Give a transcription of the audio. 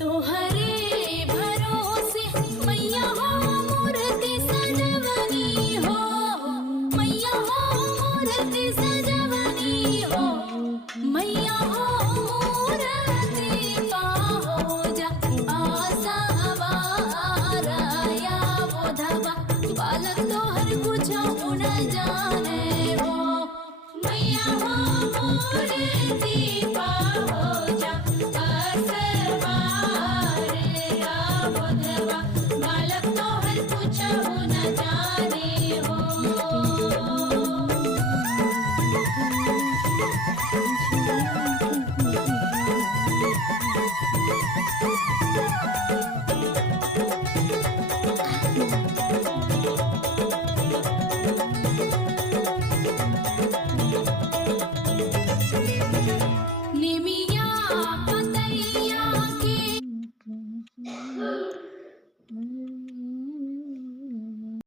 तोहरे भरोसे मैया हो मूर्ति सजवनी हो, मैया हो मूर्ति सजवनी हो, मैया हो मूर्ति पाहो जा आसा वाराया बोधवा बालक तोहर कुछ न जाने हो, मैया हो मूर्ति पाहो जा बालक तोहर कुछ न जाने हो। निमिया पतैया के